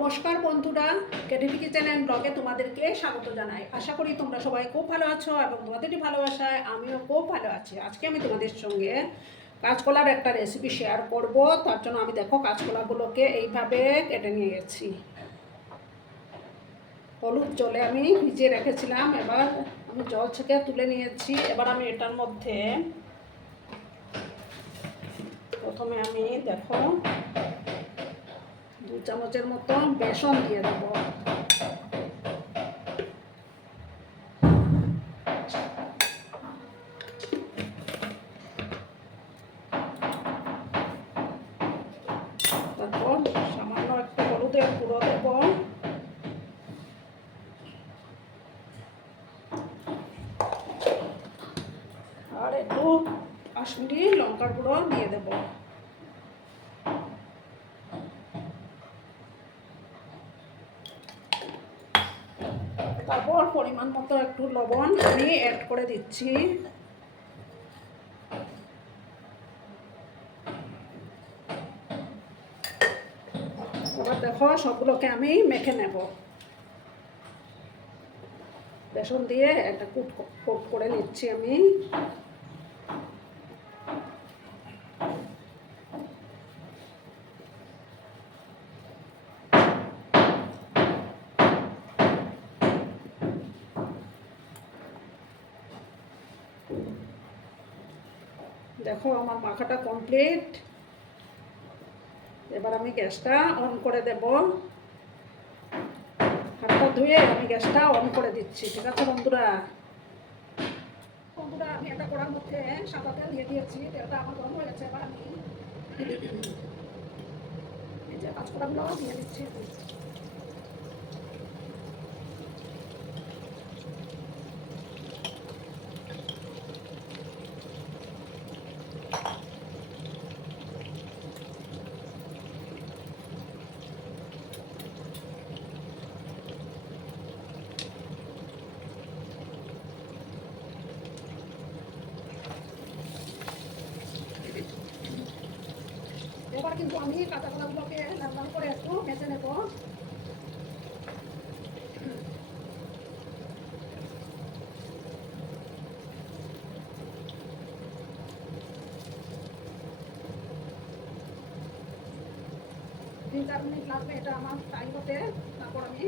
নমস্কার বন্ধুরা ক্যাডেটি kitchen and ব্লগে তোমাদেরকে স্বাগত জানাই। আশা করি তোমরা সবাই খুব ভালো আছো এবং তোমাদেরই ভালোবাসায় আমিও খুব ভালো আছি। আজকে আমি তোমাদের সঙ্গে কাঁচকলার একটা রেসিপি শেয়ার করব। তার জন্য আমি দেখো কাঁচকলাগুলোকে এইভাবে কেটে নিয়ে গেছি হলুদ জলে আমি ভিজিয়ে রেখেছিলাম। এবার আমি জল থেকে তুলে নিয়েছি। এবার আমি এটার মধ্যে প্রথমে আমি দেখো দু চামচের মতো বেসন দিয়ে দেবো। তারপর সামান্য একটু হলুদের গুঁড়ো আর একটু কাশ্মীরি লঙ্কার গুঁড়ো দিয়ে দেবো। তারপর পরিমাণ মতো একটু লবণ আমি অ্যাড করে দিচ্ছি। এবার দেখো সবগুলোকে আমি মেখে নেব। বেসন দিয়ে একটা কুট কোট করে নিচ্ছি আমি। দেখো, আমার মাখাটা কমপ্লিট এবার আমি গ্যাসটা অন করে দেব। হাতটা ধুয়ে আমি গ্যাসটা অন করে দিচ্ছি, ঠিক আছে বন্ধুরা? বন্ধুরা, আমি একটা কড়ার মধ্যে সাদা তেল দিয়ে দিয়েছি, তেলটা আমার গরম হয়ে গেছে, এবার আমি এই যে দিয়ে দিচ্ছি এবার কিন্তু আমি কাঁচা কলাগুলোকে লাল করে একটু ভেজে নেব। তিন চার মিনিট লাগবে এটা আমার ফ্রাই হতে, তারপর আমি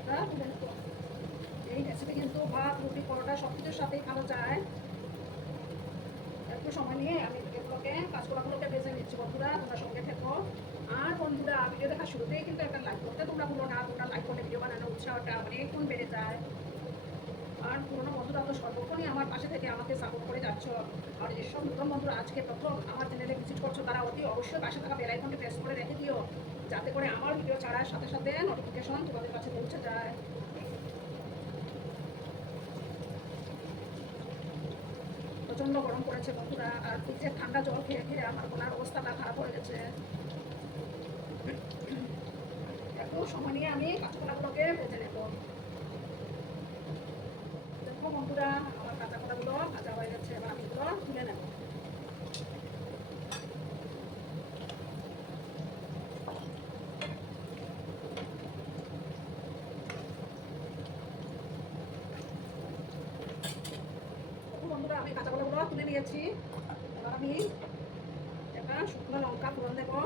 এটা তুলে নেব। এই রেসিপি কিন্তু ভাত, রুটি, পরোটা সব কিছুর সাথেই খাওয়া যায়। একটু সময় নিয়ে আমি এগুলোকে কাঁচকলাগুলোকে ভেজে নিচ্ছি বন্ধুরা, তোমরা সঙ্গে থেকো। আর বন্ধুরা ভিডিও দেখা শুরুতেই কিন্তু একটা লাইক করতে তোমরা বলো না, তোমরা লাইক করলে ভিডিও বানানোর উৎসাহটা অনেক বেড়ে যায়। আর পুরোনো বন্ধুরা তো সর্বক্ষণই আমার পাশে থেকে আমাকে সাপোর্ট করে যাচ্ছ। আর যেসব নতুন বন্ধুরা, আজকে প্রথম আমার চ্যানেলে ভিজিট করছ, তারা অতি অবশ্যই পাশে থাকা বেল আইকনটি প্রেস করে রেখে দিও, যাতে করে আমার ভিডিও ছাড়ার সাথে সাথে নোটিফিকেশন তোমাদের কাছে পৌঁছে যায়। প্রচণ্ড গরম পড়েছে বন্ধুরা, আর ফ্রিজের ঠান্ডা জল খেয়ে খেয়ে আমার গলার অবস্থাটা খারাপ হয়ে গেছে। এত সময় নিয়ে আমি কাঁচকলাগুলোকে ভেজে নেব। দেখো বন্ধুরা, আমার কাঁচা কলাগুলো ভাজা হয়ে গেছে, এবার আমি এগুলো তুলে নেব দেখো বন্ধুরা আমি কাঁচা কলাগুলো তুলে নিয়েছি এবার আমি একটা শুকনো লঙ্কা ফোড়ন দেবো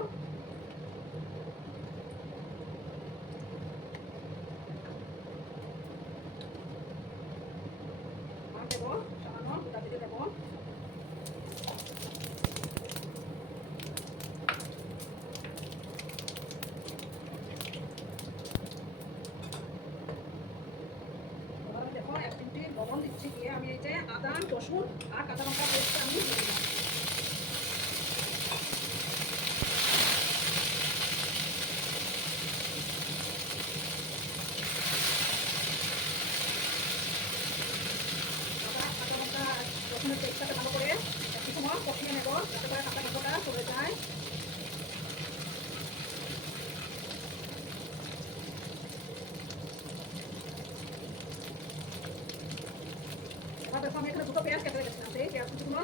আর দেবো সামান্য গোটা জিরে দেবো এবার আমি দেখো এক তিনটি লবণ দিচ্ছি দিয়ে আমি এই যে আদা রসুন আর কাঁচা লঙ্কা পেস্ট আমি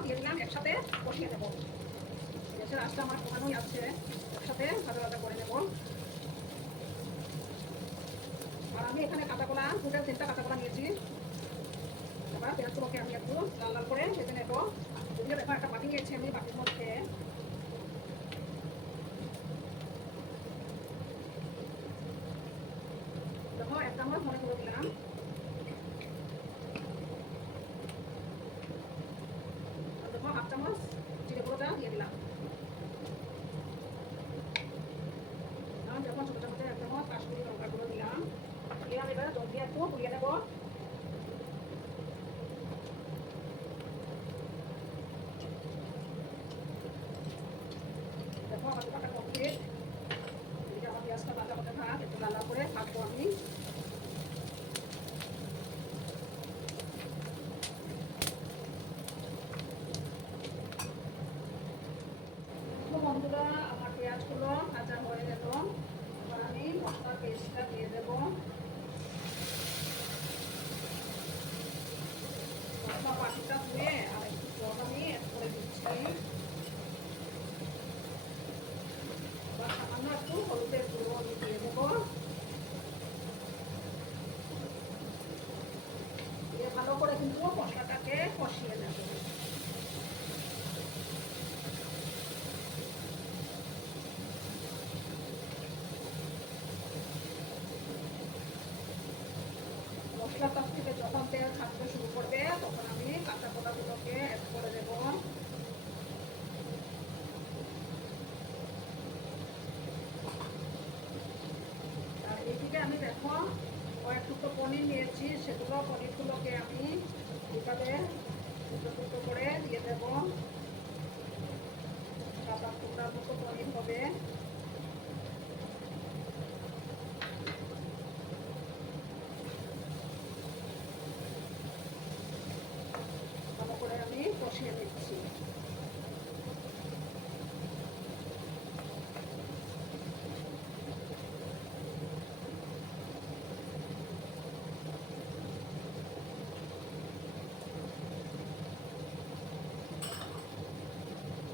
দিয়ে একসাথে কষিয়ে দেবো। গ্যাসের আঁচটা আমার কমানোই আছে। একসাথে ভাজা করে নেব। আর আমি এখানে কাঁচাকলা দুটার তিনটা কাঁচাকলা নিয়েছি। এবার পেঁয়াজগুলোকে আমি একটু লাল লাল করে সেখানে একটু একটা বাটি নিয়েছি আমি, বাটির মধ্যে মশলা পাটিটা ধুয়ে আর একটু জল আমি অ্যাড করে দিচ্ছি এবার সামান্য একটু হলুদের গুঁড়ো আমি দিয়ে দেবো দিয়ে ভালো করে কিন্তু মশলাটাকে কষিয়ে নেব মশলাটার থেকে যখন তেল ছাড়তে শুরু করবে তখন আমি কাঁচা কলাগুলোকে অ্যাড করে দেবো আর এদিকে আমি দেখো কয়েক টুকরো পনির নিয়েছি, সেগুলো পনিরগুলোকে আমি এভাবে টুকরো টুকরো করে দিয়ে দেবো। সাত টুকরার মতো পনির হবে ভালো করে আমি কষিয়ে নিচ্ছি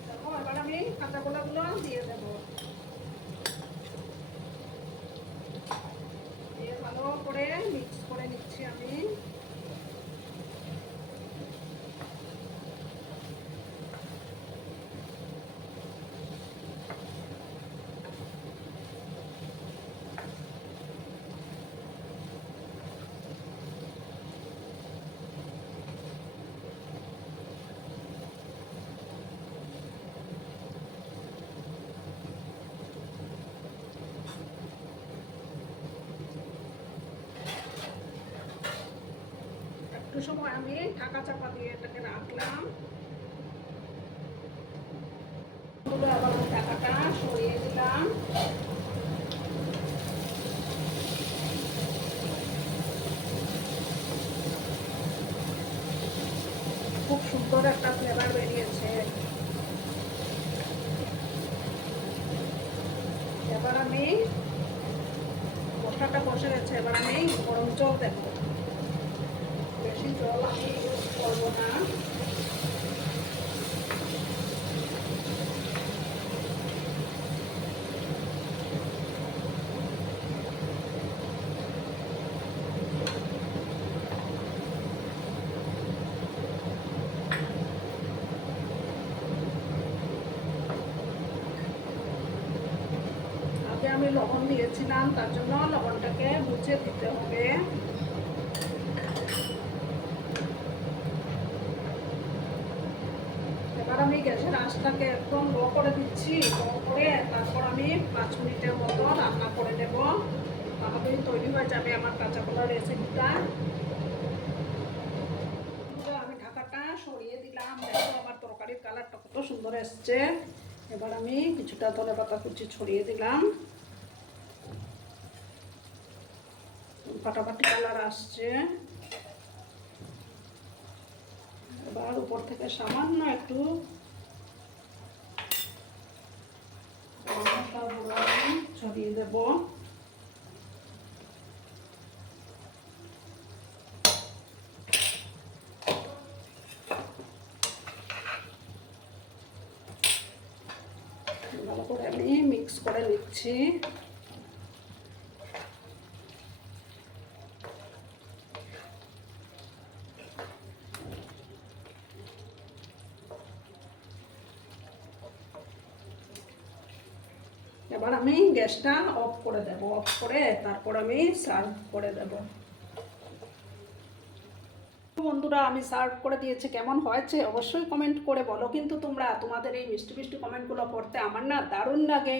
দেখো এবার আমি কলাগুলো দিয়ে দেব দিয়ে ভালো করে মিক্স করে নিচ্ছি আমি একটু সময় আমি ঢাকা চাপা দিয়ে এটাকে রাখলাম। আবার ঢাকাটা খুব সুন্দর একটা ফ্লেভার বেরিয়েছে। এবার আমি মশলাটা বসে গেছে, এবার আমি গরম জল দেবো। বেশি জল আমি ইউজ করব না আমি লবণ দিয়েছিলাম, তার জন্য লবণটাকে বুঝে দিতে হবে। এবার আমি গ্যাসের আঁচটাকে একদম লো করে দিচ্ছি, লো করে তারপর আমি পাঁচ মিনিটের মতো রান্না করে নেব। তাহলেই তৈরি হয়ে যাবে আমার কাঁচা কলার রেসিপিটা আমি ঢাকাটা সরিয়ে দিলাম। দেখো, আমার তরকারির কালারটা কত সুন্দর এসছে। এবার আমি কিছুটা ধনে পাতা কুচি ছড়িয়ে দিলাম। ফাটাফাটি কালার আসছে। এবার উপর থেকে সামান্য একটু ছড়িয়ে দেব। ভালো করে আমি মিক্স করে নিচ্ছি। এবার আমি গ্যাসটা অফ করে দেব অফ করে তারপর আমি সার্ভ করে দেব। বন্ধুরা, আমি সার্ভ করে দিয়েছি। কেমন হয়েছে অবশ্যই কমেন্ট করে বলো। কিন্তু তোমরা, তোমাদের এই মিষ্টি মিষ্টি কমেন্টগুলো পড়তে আমার না দারুণ লাগে।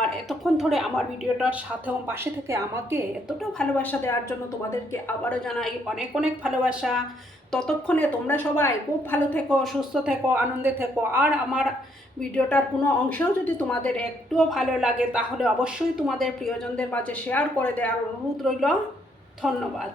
আর এতক্ষণ ধরে আমার ভিডিওটার সাথেও পাশে থেকে আমাকে এতটা ভালোবাসা দেওয়ার জন্য তোমাদেরকে আবারও জানাই অনেক অনেক ভালোবাসা। ততক্ষণে তোমরা সবাই খুব ভালো থেকো, সুস্থ থেকো, আনন্দে থেকো। আর আমার ভিডিওটার কোনো অংশও যদি তোমাদের একটুও ভালো লাগে, তাহলে অবশ্যই তোমাদের প্রিয়জনদের মাঝে শেয়ার করে দেওয়ার অনুরোধ রইল। ধন্যবাদ।